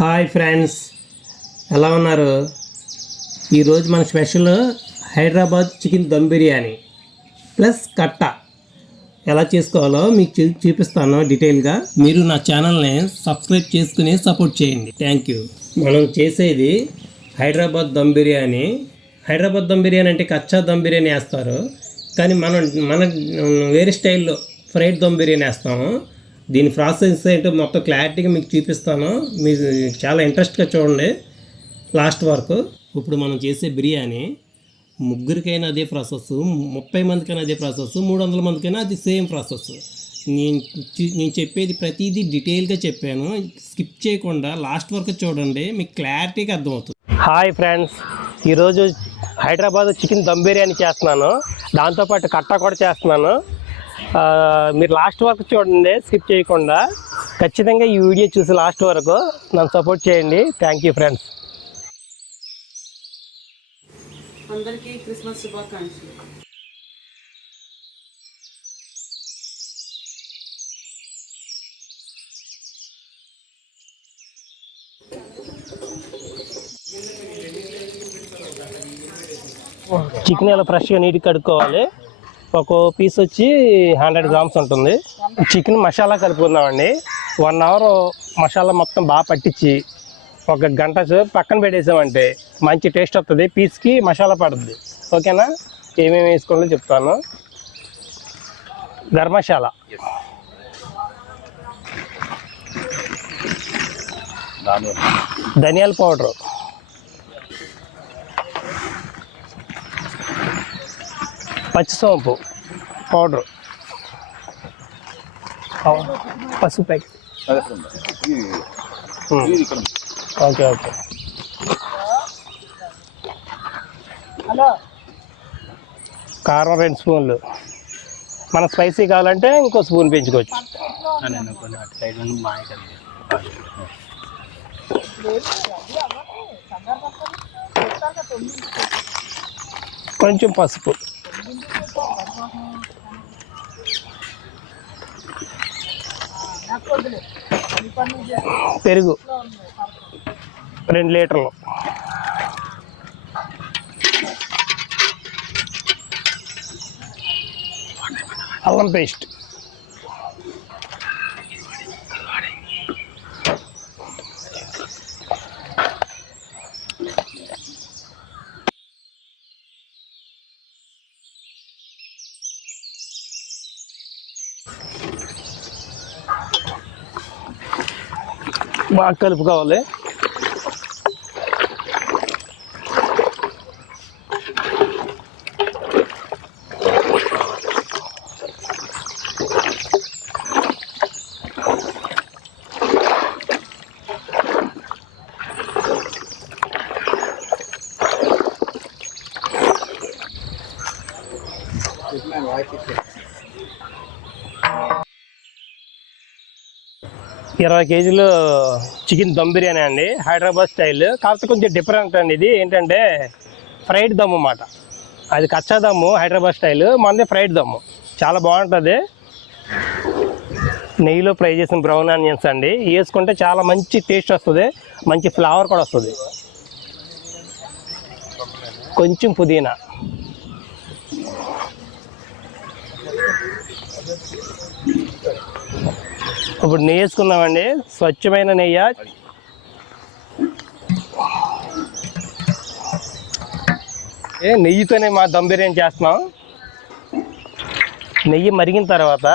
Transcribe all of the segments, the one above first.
Hi friends, ఎలా ఉన్నారు? ఈరోజు మన special Hyderabad chicken dum biryani plus కట్ట ఎలా చేసుకోవాలో మీకు చూపిస్తాను డీటెయిల్గా. మీరు నా ఛానల్ని సబ్స్క్రైబ్ చేసుకుని సపోర్ట్ చేయండి. Thank you. మనం చేసేది హైదరాబాద్ దమ్ బిర్యానీ. హైదరాబాద్ దమ్ బిర్యానీ అంటే కచ్చా దమ్ బిర్యానీ వేస్తారు, కానీ మన వేరే స్టైల్లో ఫ్రైడ్ దమ్ బిర్యానీ వేస్తాము. దీని ప్రాసెస్ ఏంటో మొత్తం క్లారిటీగా మీకు చూపిస్తాను. మీరు చాలా ఇంట్రెస్ట్గా చూడండి లాస్ట్ వరకు. ఇప్పుడు మనం చేసే బిర్యానీ ముగ్గురికైనా అదే ప్రాసెస్, 30 మందికైనా అదే ప్రాసెస్, 300 మందికైనా అది సేమ్ ప్రాసెస్. నేను చెప్పేది ప్రతిదీ డీటెయిల్గా చెప్పాను. స్కిప్ చేయకుండా లాస్ట్ వరకు చూడండి, మీకు క్లారిటీగా అర్థమవుతుంది. హాయ్ ఫ్రెండ్స్, ఈరోజు హైదరాబాద్ చికెన్ దమ్ బిర్యానీ చేస్తున్నాను, దాంతోపాటు కట్ట కూడా చేస్తున్నాను. మీరు లాస్ట్ వరకు చూడండి, స్కిప్ చేయకుండా. ఖచ్చితంగా ఈ వీడియో చూసి లాస్ట్ వరకు నన్ను సపోర్ట్ చేయండి. Thank you friends. అందరికీ క్రిస్మస్ శుభాకాంక్షలు. చికెన్ ఇలా ఫ్రెష్గా నీట్గా కడుక్కోవాలి. ఒక పీస్ వచ్చి 100 గ్రామ్స్ ఉంటుంది. చికెన్ మసాలా కలుపుకుందామండి. 1 అవర్ మసాలా మొత్తం బాగా పట్టించి 1 గంట పక్కన పెట్టేసామంటే మంచి టేస్ట్ వస్తుంది. పీస్కి మసాలా పడుతుంది. ఓకేనా? ఏమేమి వేసుకోవాలో చెప్తాను. గరం మసాలా, ధనియాల పౌడరు, పచ్చిసోంపు పౌడరు, పసుపు ప్యాకెట్. Okay okay. కారం 2 స్పూన్లు. మన స్పైసీ కావాలంటే ఇంకో స్పూన్ పెంచుకోవచ్చు. కొంచెం పసుపు, పెరుగు 2 లీటర్లు, అల్లం పేస్ట్, బాగా కలుపుకోవాలి. ఇరవై కేజీలు చికెన్ దమ్ బిర్యానీ అండి, హైదరాబాద్ స్టైల్. కాకపోతే కొంచెం డిఫరెంట్ అండి. ఇది ఏంటంటే ఫ్రైడ్ దమ్ అన్నమాట. అది కచ్చా దమ్ము హైదరాబాద్ స్టైల్, మనది ఫ్రైడ్ దమ్ము. చాలా బాగుంటుంది. నెయ్యిలో ఫ్రై చేసిన బ్రౌన్ ఆనియన్స్ అండి వేసుకుంటే చాలా మంచి టేస్ట్ వస్తుంది, మంచి ఫ్లేవర్ కూడా వస్తుంది. కొంచెం పుదీనా, ఇప్పుడు నెయ్యి వేసుకుందామండి. స్వచ్ఛమైన నెయ్యి. నెయ్యితోనే మా దమ్ బిర్యానీ చేస్తున్నాం. నెయ్యి మరిగిన తర్వాత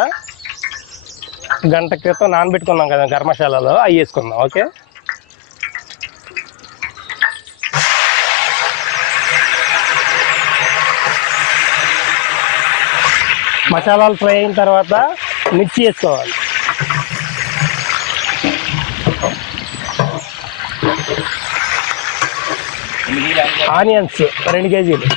గంట క్రితం నానబెట్టుకున్నాం కదా గరం మసాలాలో, అవి వేసుకుందాం. ఓకే. మసాలాలు ఫ్రై అయిన తర్వాత మిర్చి వేసుకోవాలి. ఆనియన్స్ 2 కేజీలు,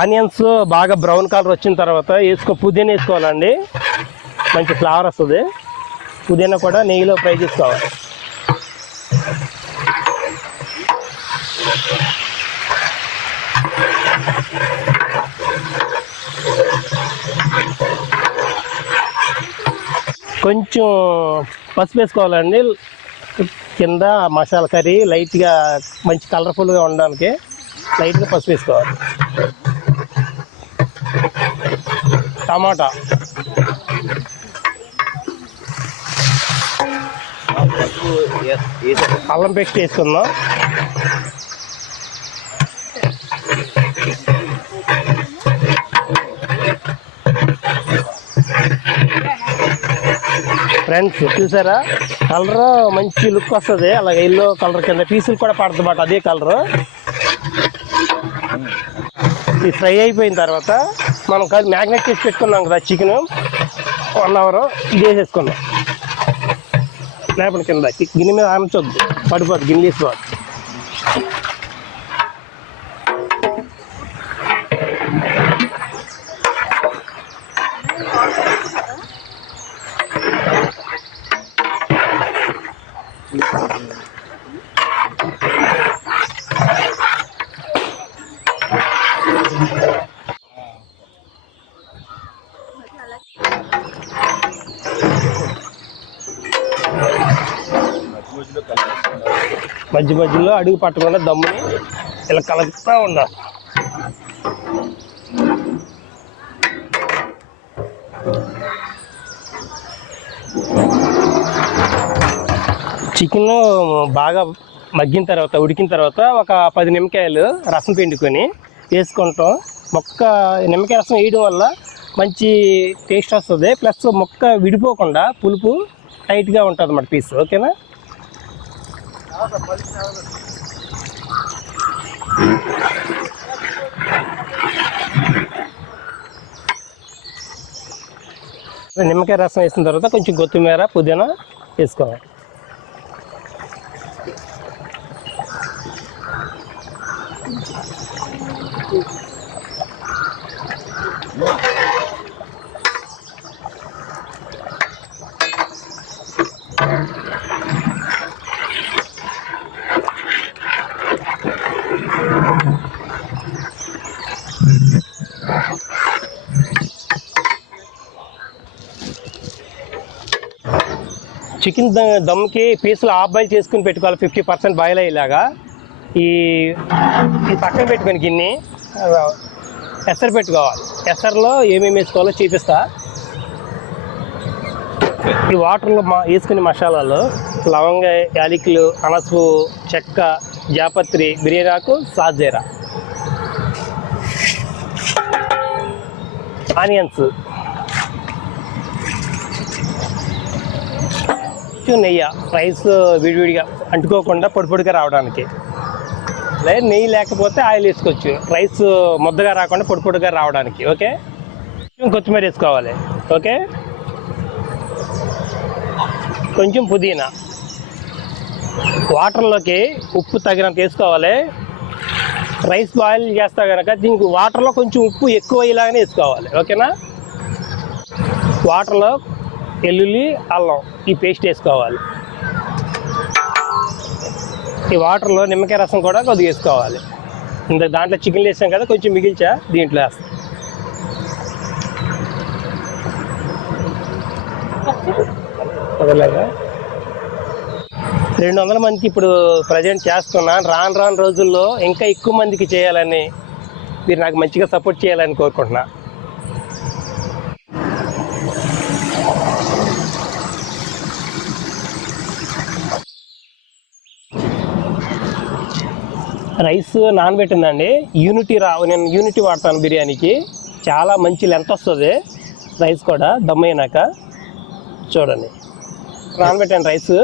ఆనియన్స్ బాగా బ్రౌన్ కలర్ వచ్చిన తర్వాత పుదీనా వేసుకోవాలండి, మంచి ఫ్లేవర్ వస్తుంది. పుదీనా కూడా నెయ్యిలో ఫ్రై చేసుకోవాలి. కొంచెం పసుపు వేసుకోవాలండి కింద మసాలా కర్రీ లైట్గా మంచి కలర్ఫుల్గా ఉండడానికి లైట్గా పసుపు వేసుకోవాలి. టమాటా, అల్లం పేస్ట్ వేసుకుందాం. ఫ్రెండ్స్ చూసారా, కలర్ మంచి లుక్ వస్తుంది. అలాగే ఎల్లో కలర్ కింద పీసులు కూడా పడుతుంది అన్నమాట, అదే కలరు. ఇది ఫ్రై అయిపోయిన తర్వాత మనం మ్యాగ్నెట్ చేసి పెట్టుకున్నాం కదా చికెన్, 1 అవర్ ఇది వేసేసుకున్నాం. లేకపోతే కింద గిన్నె మీద ఆనంచొద్దు, పడిపోద్ది, గిన్నె తీసుకోవాలి. మధ్య మధ్యలో అడుగు పట్టకుండా దమ్ముని ఇలా కలుపుతూ ఉండాలి. చికెన్ బాగా మగ్గిన తర్వాత, ఉడికిన తర్వాత ఒక 10 నిమ్మకాయలు రసం పిండుకొని వేసుకుంటాం. నిమ్మకాయ రసం వేయడం వల్ల మంచి టేస్ట్ వస్తుంది. ప్లస్ మొక్క విడిపోకుండా పులుపు టైట్గా ఉంటుంది అన్నమాట పీస్. ఓకేనా? నిమ్మకాయ రసం వేసిన తర్వాత కొంచెం కొత్తిమీర, పుదీనా వేసుకోవాలి. చికెన్ దమ్కి పీసులు హాఫ్ బాయిల్ చేసుకుని పెట్టుకోవాలి, 50% బాయిల్ అయ్యేలాగా. ఈ పక్కన పెట్టుకొని గిన్నె ఎసరు పెట్టుకోవాలి. ఎసరులో ఏమేమి వేసుకోవాలో చూపిస్తా. ఈ వాటర్లో వేసుకునే మసాలాలు లవంగ, యాలకులు, అనసు, చెక్క, జాపత్రి, బిర్యానీ ఆకు, సాజీరా, ఆనియన్స్, నెయ్యి, రైస్ విడివిడిగా అంటుకోకుండా పొడి పొడిగా రావడానికి. లేదా నెయ్యి లేకపోతే ఆయిల్ వేసుకోవచ్చు, రైస్ ముద్దగా రాకుండా పొడి పొడిగా రావడానికి. ఓకే, కొత్తిమీర వేసుకోవాలి. ఓకే, కొంచెం పుదీనా. వాటర్లోకి ఉప్పు తగినంత వేసుకోవాలి. రైస్ బాయిల్ చేస్తా కనుక దీనికి వాటర్లో కొంచెం ఉప్పు ఎక్కువ ఇలాగనే వేసుకోవాలి. ఓకేనా? వాటర్లో వెల్లుల్లి, అల్లం ఈ పేస్ట్ వేసుకోవాలి. ఈ వాటర్లో నిమ్మకాయ రసం కూడా కొద్దిగా వేసుకోవాలి. దాంట్లో చికెన్ వేసాం కదా, కొంచెం మిగిల్చా దీంట్లో వేస్తాం. వదలగా 200 మందికి ఇప్పుడు ప్రజెంట్ చేస్తున్నాను. రాను రోజుల్లో ఇంకా ఎక్కువ మందికి చేయాలని, మీరు నాకు మంచిగా సపోర్ట్ చేయాలని కోరుకుంటున్నా. రైస్ నానబెట్టిందండి. నేను యూనిటీ వాడతాను బిర్యానీకి. చాలా మంచి లెంత్ వస్తుంది రైస్ కూడా దమ్ అయినాక. చూడండి, నానబెట్టాను రైస్.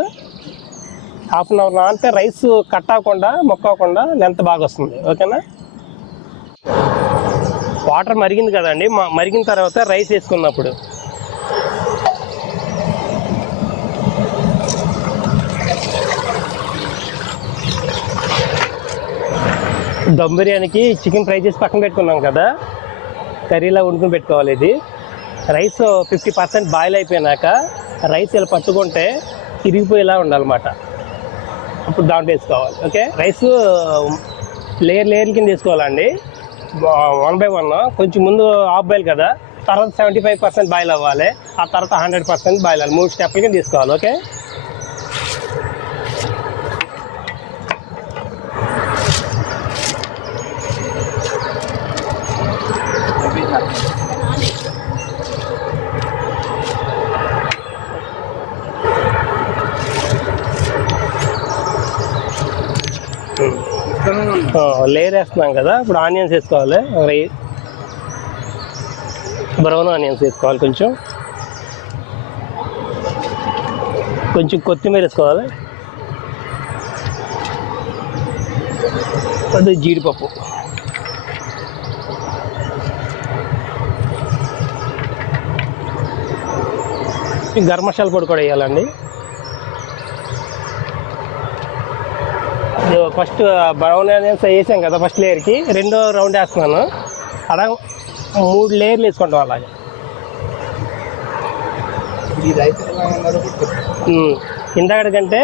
హాఫ్ అన్ అవర్ నానితే రైస్ కట్ అవ్వకుండా, మొక్క అవ్వకుండా లెంత్ బాగా వస్తుంది. ఓకేనా? వాటర్ మరిగింది కదండి, మరిగిన తర్వాత రైస్ వేసుకున్నప్పుడు దమ్ బిర్యానీకి చికెన్ ఫ్రై చేసి పక్కన పెట్టుకున్నాం కదా, కర్రీలా వండుకుని పెట్టుకోవాలి. ఇది రైస్ 50% బాయిల్ అయిపోయినాక రైస్ ఇలా పట్టుకుంటే ఇరిగిపోయేలా ఉండాలన్నమాట. అప్పుడు దాంట్లో వేసుకోవాలి. ఓకే, రైస్ లేయర్ కింద వేసుకోవాలండి. 1/1 కొంచెం ముందు హాఫ్ బాయిల్ కదా, తర్వాత 75% బాయిల్ అవ్వాలి, ఆ తర్వాత 100% బాయిల్ అవ్వాలి. 3 స్టెప్లకి తీసుకోవాలి. ఓకే, లేయర్ వేస్తున్నాం కదా. ఇప్పుడు ఆనియన్స్ వేసుకోవాలి, బ్రౌన్ ఆనియన్స్ వేసుకోవాలి. కొంచెం కొంచెం కొత్తిమీర వేసుకోవాలి. అది జీడిపప్పు, గరం మసాలా పొడి కూడా వేయాలండి. ఫస్ట్ బ్రౌన్ ఆనియన్స్ వేసాం కదా ఫస్ట్ లేయర్కి, రెండో రౌండ్ వేస్తున్నాను. అలా 3 లేయర్లు వేసుకుంటాం. అలాగే ఇందాక కంటే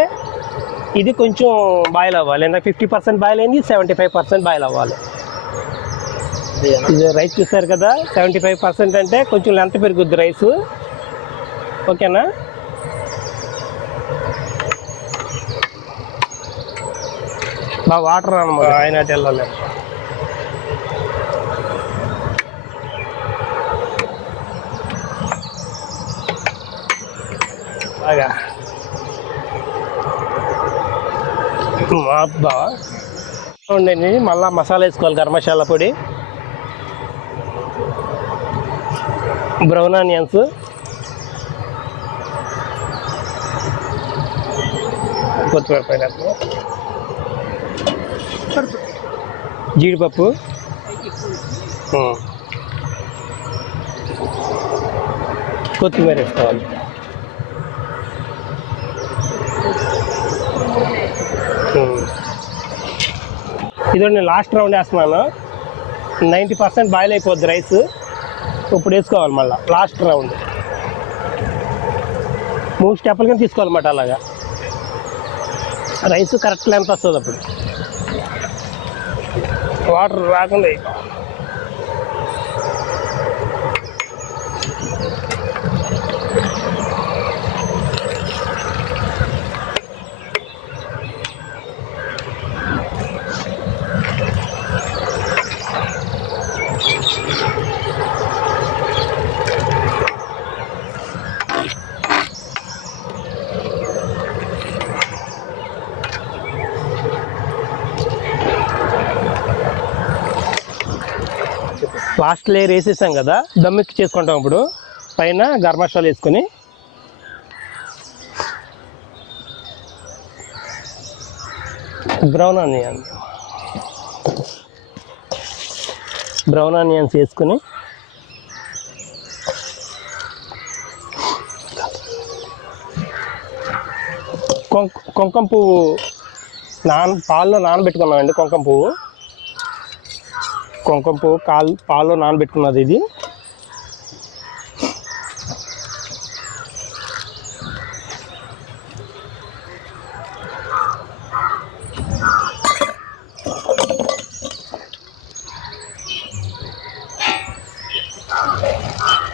ఇది కొంచెం బాయిల్ అవ్వాలి. ఇందాక 50% బాయిల్ అయింది, 75% బాయిల్ అవ్వాలి. ఇది రైస్ చూసారు కదా, 75% అంటే కొంచెం లెంత్ పెరుగుద్ది రైస్. ఓకేనా, బాగా వాటర్ అనమాట, ఆయన అటు వెళ్ళలేదు. బాగా బాగా ఉండండి. మళ్ళీ మసాలా వేసుకోవాలి, గరం మసాలా పొడి, బ్రౌన్ ఆనియన్స్, కొత్తిమీర పైన, జీడిపప్పు, కొత్తిమీర వేసుకోవాలి. ఇదండి లాస్ట్ రౌండ్ వేస్తున్నాను. 90% బాయిల్ అయిపోద్ది రైస్. ఇప్పుడు వేసుకోవాలి మళ్ళీ లాస్ట్ రౌండ్. 3 స్టెప్పుల కింద తీసుకోవాలన్నమాట. అలాగా రైస్ కరెక్ట్ లెంత్ వస్తుంది. అప్పుడు వాటర్ రాకుండా లాస్ట్ లేయర్ వేసేసాం కదా, దమ్మెక్కి చేసుకుంటాం. ఇప్పుడు పైన గరం మసాలా వేసుకొని బ్రౌన్ ఆనియన్స్ వేసుకొని కుంకుమ పువ్వు పాల్లో నానబెట్టుకున్నామండి. కుంకుమ పువ్వు పాల్లో నానబెట్టుకున్నది ఇది.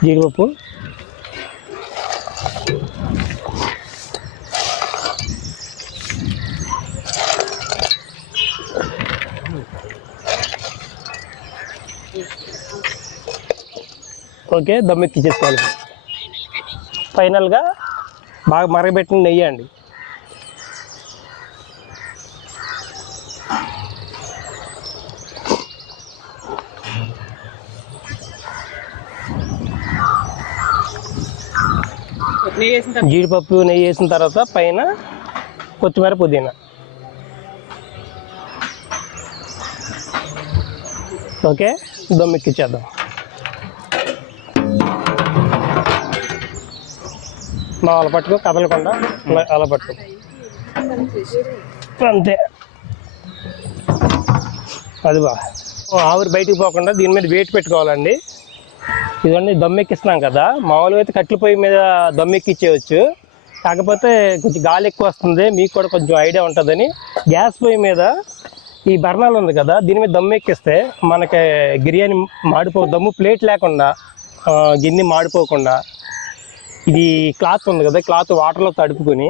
జీడిపప్పు, ఓకే, దమ్మెక్కి చేసుకోవాలి. ఫైనల్గా బాగా మరగబెట్టిన నెయ్యి అండి. జీడిపప్పు నెయ్యి వేసిన తర్వాత పైన కొత్తిమీర, పుదీనా. ఓకే, దమ్మెక్కిచ్చేద్దాం. మా అలా పట్టుకో, కదలకుండా అలా పట్టుకో, అంతే. అది ఆవిరి బయటికి పోకుండా దీని మీద వెయిట్ పెట్టుకోవాలండి. ఇవన్నీ దమ్మెక్కిస్తున్నాం కదా, మామూలుగా అయితే కట్టెల పొయ్యి మీద దమ్మెక్కిచ్చేయచ్చు. కాకపోతే కొంచెం గాలి ఎక్కువ వస్తుంది, మీకు కూడా కొంచెం ఐడియా ఉంటుందని గ్యాస్ పొయ్యి మీద ఈ బర్నాలు ఉంది కదా, దీని మీద దమ్ము ఎక్కిస్తే మనకి బిర్యానీ దమ్ము ప్లేట్ లేకుండా గిన్నె మాడిపోకుండా ఇది క్లాత్ ఉంది కదా, క్లాత్ వాటర్లో తడుపుకొని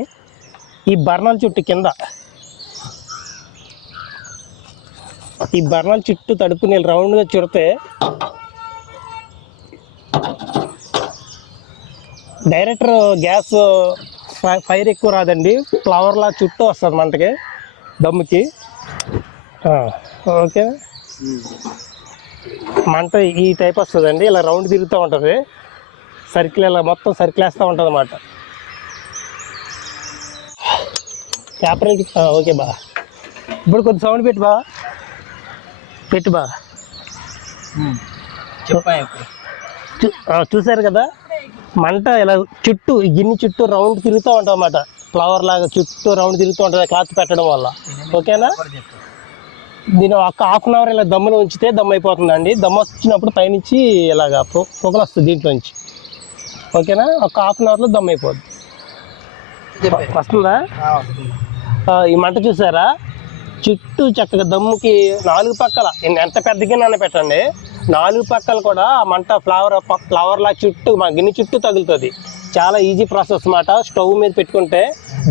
ఈ బర్నాల చుట్టూ కింద ఈ బర్నాల చుట్టూ తడుపుకుని రౌండ్గా చుడితే డైరెక్టర్ గ్యాస్ ఫైర్ ఎక్కువ రాదండి, ఫ్లవర్లా చుట్టూ వస్తుంది మంటకి దమ్ముకి. ఓకే, మంట ఈ టైప్ వస్తుందండి, ఇలా రౌండ్ తిరుగుతూ ఉంటుంది, సర్కిల్ ఇలా మొత్తం సర్కిల్ వేస్తూ ఉంటుంది అన్నమాట. పేపర్కి ఓకే బా. ఇప్పుడు కొంచెం సౌండ్ పెట్టు బా, పెట్టు బా. చూసారు కదా, మంట ఇలా చుట్టూ ఈ గిన్నె చుట్టూ రౌండ్ తిరుగుతూ ఉంటుంది అన్నమాట, ఫ్లవర్ లాగా చుట్టూ రౌండ్ తిరుగుతూ ఉంటుంది క్లాత్ పెట్టడం వల్ల. ఓకేనా, దీని ఒక హాఫ్ అన్ అవర్ ఇలా దమ్ములో ఉంచితే దమ్ అయిపోతుందండి. దమ్ వచ్చినప్పుడు పైనుంచి ఇలాగా పొగలు వస్తుంది దీంట్లోంచి. ఓకేనా, ఒక హాఫ్ అన్ అవర్లో దమ్ అయిపోద్ది. వస్తుందా? ఈ మంట చూసారా, చుట్టూ చక్కగా దమ్ముకి 4 పక్కల ఎంత పెద్ద గిన్నె పెట్టండి, 4 పక్కలు కూడా ఆ మంట ఫ్లవర్లా చుట్టూ మా గిన్నె చుట్టూ తగులుతుంది. చాలా ఈజీ ప్రాసెస్ అన్నమాట. స్టవ్ మీద పెట్టుకుంటే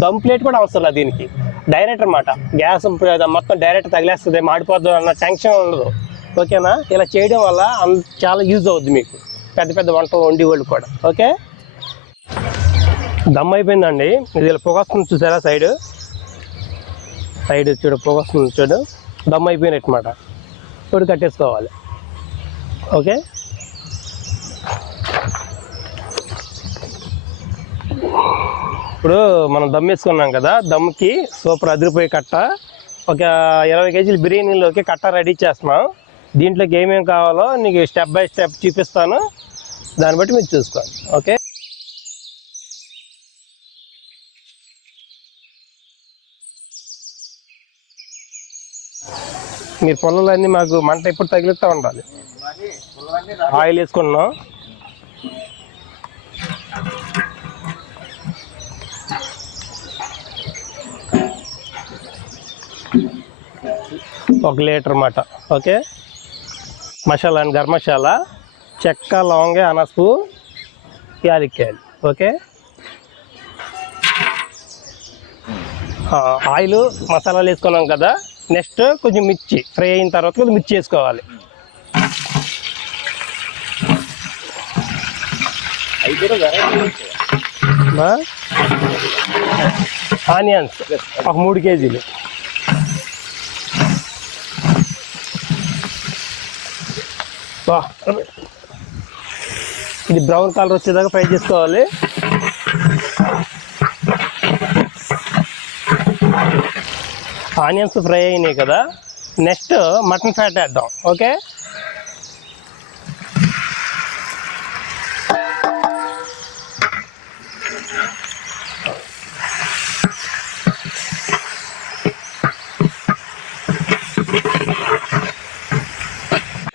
దమ్ ప్లేట్ కూడా అవసరం లేదు దీనికి, డైరెక్ట్ అన్నమాట. గ్యాస్ మొత్తం డైరెక్ట్ తగిలేస్తుంది, మాడిపోద్దు అన్న టెన్షన్ ఉండదు. ఓకేనా, ఇలా చేయడం వల్ల చాలా యూజ్ అవుద్ది మీకు, పెద్ద పెద్ద వంట వండి వాళ్ళు కూడా. ఓకే, దమ్ అయిపోయిందండి. ఇది ఇలా పొగ వస్తుంది చూసారా, సైడ్ చూడు పొగ వస్తుంది చూడు, దమ్ అయిపోయినట్టు అన్నమాట. ఇప్పుడు కట్టేసుకోవాలి. ఓకే, ఇప్పుడు మనం దమ్ వేసుకున్నాం కదా, దమ్కి సూపర్ అదిరిపోయి కట్ట ఒక 20 కేజీల బిర్యానీలోకి కట్ట రెడీ చేస్తున్నాం. దీంట్లోకి ఏమేమి కావాలో నీకు స్టెప్ బై స్టెప్ చూపిస్తాను, దాన్ని బట్టి మీరు చూసుకోండి. ఓకే, మీరు పొలాలన్నీ మాకు మంట ఎప్పుడు తగిలిస్తూ ఉండాలి. ఆయిల్ వేసుకున్నాం, ఒక లీటర్ అన్నమాట. ఓకే, మసాలా అండ్ గరం మసాలా, చెక్క లవంగ అనసపు యాలక్కాయలు. ఓకే, ఆయిల్ మసాలాలు వేసుకున్నాం కదా, నెక్స్ట్ కొంచెం మిర్చి ఫ్రై అయిన తర్వాత కొంచెం మిర్చి వేసుకోవాలి. ఆనియన్స్ ఒక 3 కేజీలు. ఇది బ్రౌన్ కలర్ వచ్చేదాకా ఫ్రై చేసుకోవాలి. ఆనియన్స్ ఫ్రై అయినాయి కదా, నెక్స్ట్ మటన్ ఫ్యాట్ వేద్దాం. ఓకే,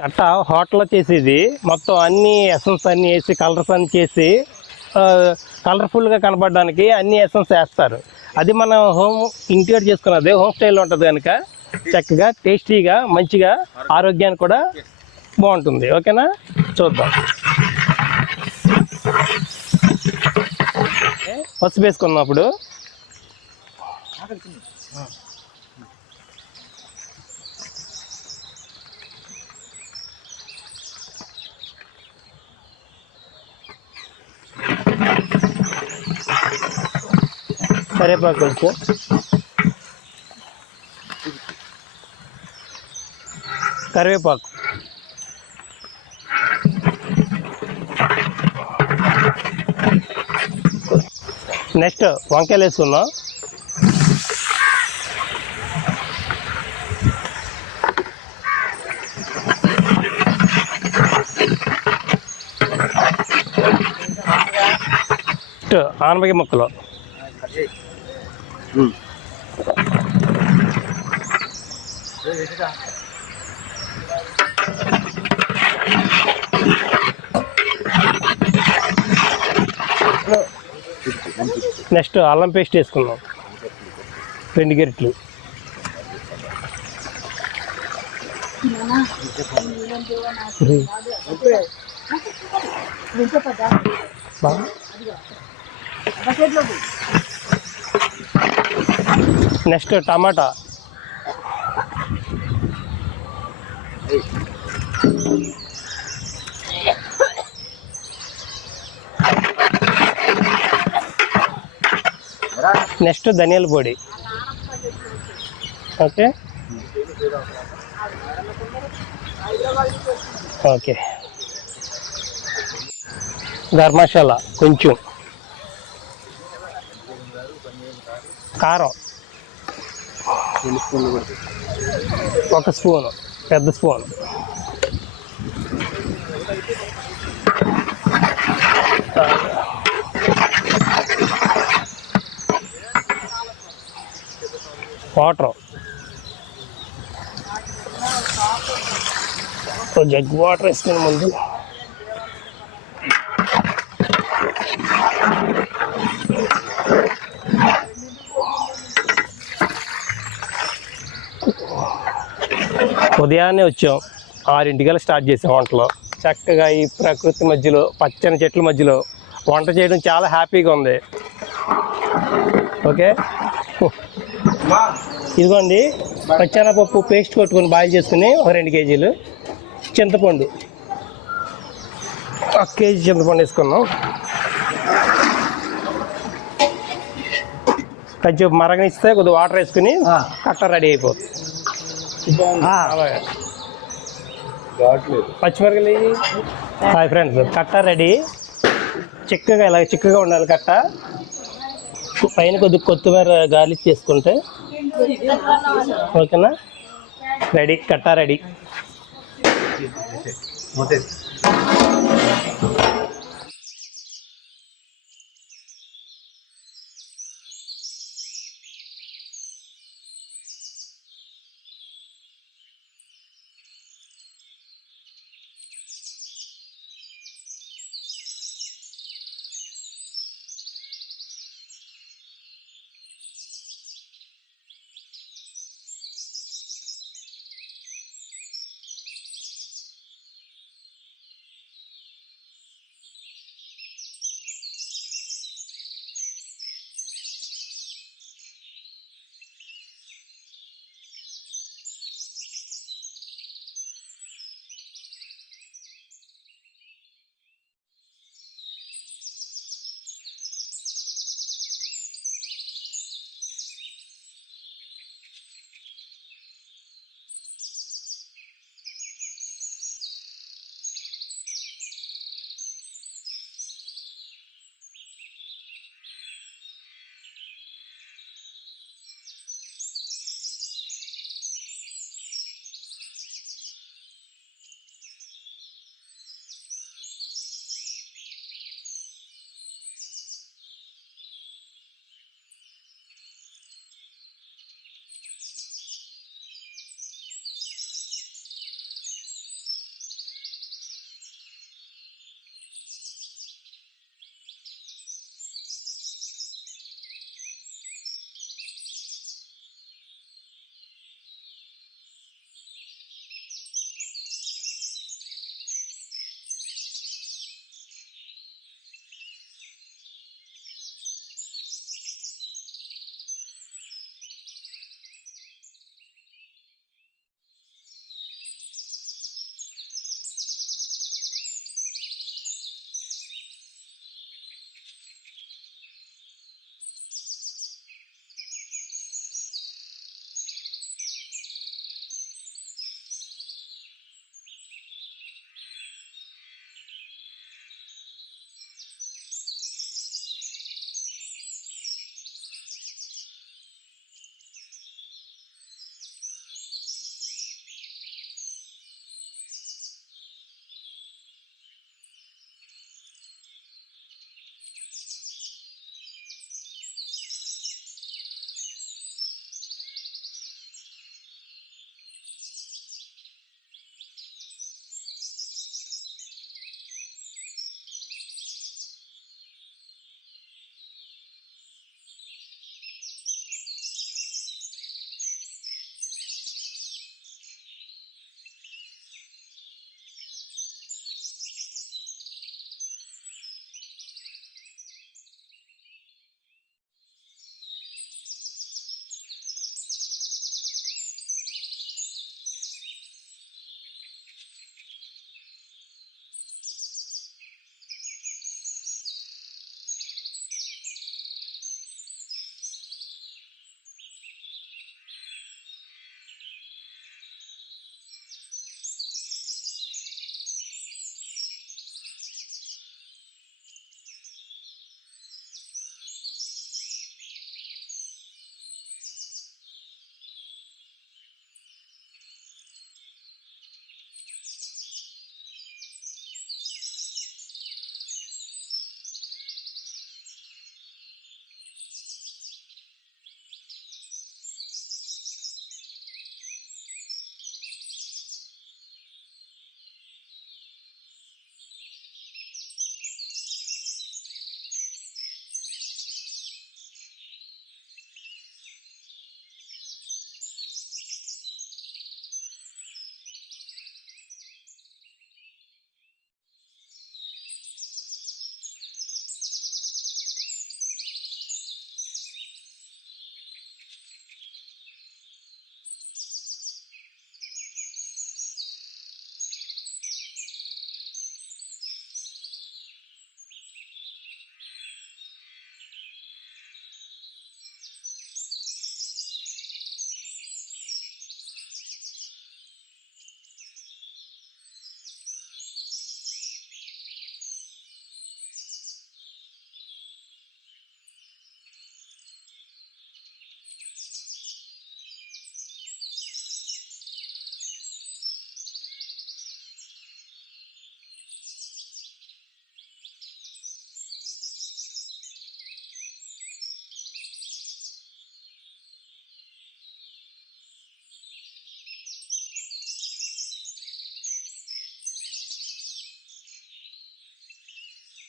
కట్ట హోటల్లో చేసేది మొత్తం అన్ని ఎసెన్స్ అన్నీ వేసి కలర్స్ అన్నీ చేసి కలర్ఫుల్గా కనపడడానికి అన్ని ఎసెన్స్ వేస్తారు. అది మనం ఇంటిగ్రేట్ చేసుకున్నది హోమ్ స్టైల్లో ఉంటుంది కనుక చక్కగా టేస్టీగా మంచిగా ఆరోగ్యానికి కూడా బాగుంటుంది. ఓకేనా, చూద్దాం. పసుపు వేసుకున్నప్పుడు కరివేపాకు కొంచెం, కరివేపాకు, నెక్స్ట్ వంకాయలు వేసుకుందాం. ఆనపకాయ ముక్కలు, నెక్స్ట్ అల్లం పేస్ట్ వేసుకుందాం 2 గరిటెలు. నెక్స్ట్ టమాటా, నెక్స్ట్ ధనియాల పొడి. ఓకే ఓకే, గరం మసాలా కొంచెం, కారం 1 స్పూను, పెద్ద స్పూను, వాటర్, జగ్ వాటర్ వేసుకుని ముందు ఉదయాన్నే వచ్చాం, 6 స్టార్ట్ చేసాం వంటలో. చక్కగా ఈ ప్రకృతి మధ్యలో, పచ్చని చెట్ల మధ్యలో వంట చేయడం చాలా హ్యాపీగా ఉంది. ఓకే, ఇదిగోండి పచ్చెనపప్పు పేస్ట్ కొట్టుకొని బాయిల్ చేసుకుని ఒక 2 కేజీలు, చింతపండు 1 కేజీ చింతపండు వేసుకున్నాం. కొంచెం మరగనిస్తే కొద్దిగా వాటర్ వేసుకుని కట్ట రెడీ అయిపోతుంది. అలాగే పచ్చిమిరపకాయలు. హాయ్ ఫ్రెండ్స్, కట్ట రెడీ. చిక్కగా ఇలా చిక్కగా ఉండాలి కట్ట. పైన కొద్దిగా కొత్తిమీర గార్లిక్ చేసుకుంటే ఓకేనా. రెడీ, కట్ట రెడీ.